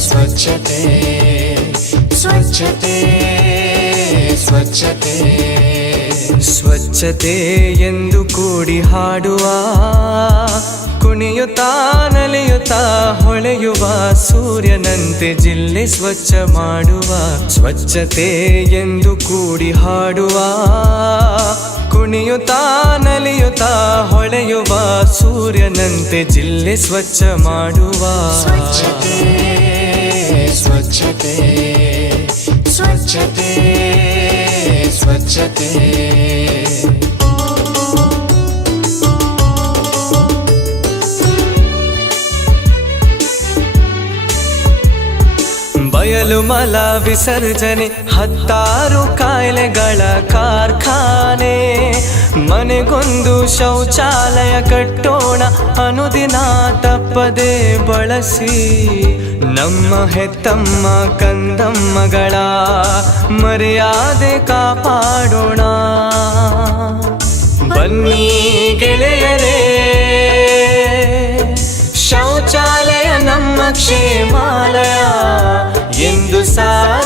ಸ್ವಚ್ಛತೆ ಸ್ವಚ್ಛತೆ ಸ್ವಚ್ಛತೆ ಸ್ವಚ್ಛತೆ. ಎಂದು ಕೂಡಿ ಹಾಡುವ, ಕುಣಿಯುತ್ತಾ ನಲಿಯುತ್ತಾ ಹೊಳೆಯುವ ಸೂರ್ಯನಂತೆ ಜಿಲ್ಲೆ ಸ್ವಚ್ಛ ಮಾಡುವ, ಸ್ವಚ್ಛತೆ ಎಂದು ಕೂಡಿ ಹಾಡುವ. ಕುಣಿಯುತ್ತಾ ನಲಿಯುತ್ತಾ ಹೊಳೆಯುವ ಸೂರ್ಯನಂತೆ ಜಿಲ್ಲೆ ಸ್ವಚ್ಛ ಮಾಡುವ. ಸ್ವಚ್ಛತೆ ಸ್ವಚ್ಛತೆ ಸ್ವಚ್ಛತೆ ಸ್ವಚ್ಛತೆ. ಬಯಲು ಮಲ ವಿಸರ್ಜನೆ, ಹತ್ತಾರು ಕಾಯಿಲೆಗಳ ಕಾರ್ಖಾನೆ. ಮನೆಗೊಂದು ಶೌಚಾಲಯ ಕಟ್ಟೋಣ, ಅನುದಿನ ತಪ್ಪದೆ ಬಳಸಿ. ನಮ್ಮ ಹೆತ್ತಮ್ಮ ಕಂದಮ್ಮಗಳ ಮರ್ಯಾದೆ ಕಾಪಾಡೋಣ. ಬನ್ನಿ ಗೆಳೆಯರೇ, ಶೌಚಾಲಯ ನಮ್ಮ ಕ್ಷೇಮಾಲಯ. ಎಂದು ಸಾರೋಣ